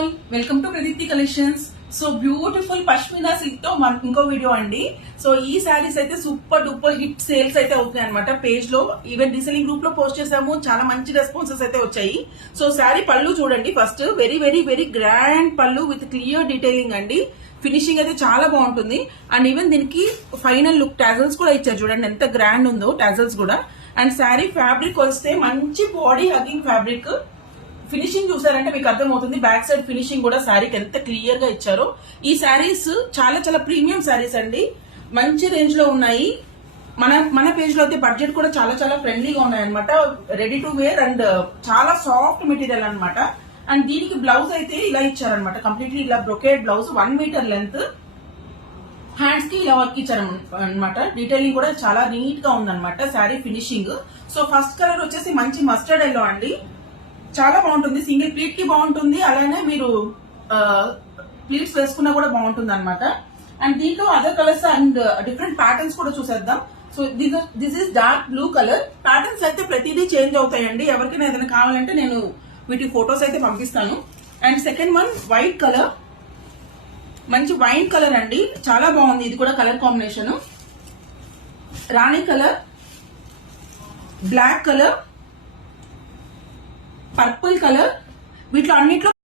All welcome to Pradeepti collections. So beautiful pashmina silk తో మనకు ఇంకో వీడియో అండి. సో ఈ శారీస్ అయితే సూపర్ డూపర్ హిట్ సేల్స్ అయితే అవుతున్నాయి అనమాట. పేజ్ లో ఈవెన్ రీసెలింగ్ గ్రూప్ లో పోస్ట్ చేసాము, చాలా మంచి రెస్పాన్సెస్ అయితే వచ్చాయి. సో శారీ పళ్ళు చూడండి, first very very very grand పళ్ళు విత్ క్లియర్ డీటెయిలింగ్ అండి. ఫినిషింగ్ అయితే చాలా బాగుంటుంది. అండ్ ఈవెన్ దీనికి ఫైనల్ లుక్ టాజల్స్ కూడా ఇచ్చారు, చూడండి ఎంత గ్రాండ్ ఉందో టాజల్స్ కూడా. అండ్ శారీ ఫ్యాబ్రిక్ వస్తే మంచి బాడీ హగ్గింగ్ ఫ్యాబ్రిక్. ఫినిషింగ్ చూసారంటే మీకు అర్థమవుతుంది, బ్యాక్ సైడ్ ఫినిషింగ్ కూడా శారీకి ఎంత క్లియర్ గా ఇచ్చారో. ఈ శారీస్ చాలా చాలా ప్రీమియం శారీస్ అండి, మంచి రేంజ్ లో ఉన్నాయి. మన పేజ్ లో అయితే బడ్జెట్ కూడా చాలా చాలా ఫ్రెండ్లీగా ఉన్నాయి అనమాట. రెడీ టు వేర్ అండ్ చాలా సాఫ్ట్ మెటీరియల్ అనమాట. అండ్ దీనికి బ్లౌజ్ అయితే ఇలా ఇచ్చారనమాట, కంప్లీట్లీ ఇలా brocade blouse 1 metre length. Hands కి ఇలా వర్క్ ఇచ్చారు అనమాట. డీటెయిలింగ్ కూడా చాలా నీట్ గా ఉందన్నమాట sari finishing. So first colour వచ్చేసి మంచి మస్టర్డ్ ఎల్లో అండి, చాలా బాగుంటుంది. సింగిల్ ప్లీట్ కి బాగుంటుంది, అలానే మీరు ప్లీట్స్ వేసుకున్నా కూడా బాగుంటుంది అనమాట. అండ్ దీంట్లో other colours and different patterns కూడా చూసేద్దాం. So this is dark blue colour. Patterns అయితే ప్రతిదీ చేంజ్ అవుతాయండి. ఎవరికైనా ఏదైనా కావాలంటే నేను వీటి ఫొటోస్ అయితే పంపిస్తాను. And second one white colour, మంచి వైన్ కలర్ అండి, చాలా బాగుంది. ఇది కూడా colour combination. Rani colour, black colour, purple colour. వీటిలో అన్నిట్లో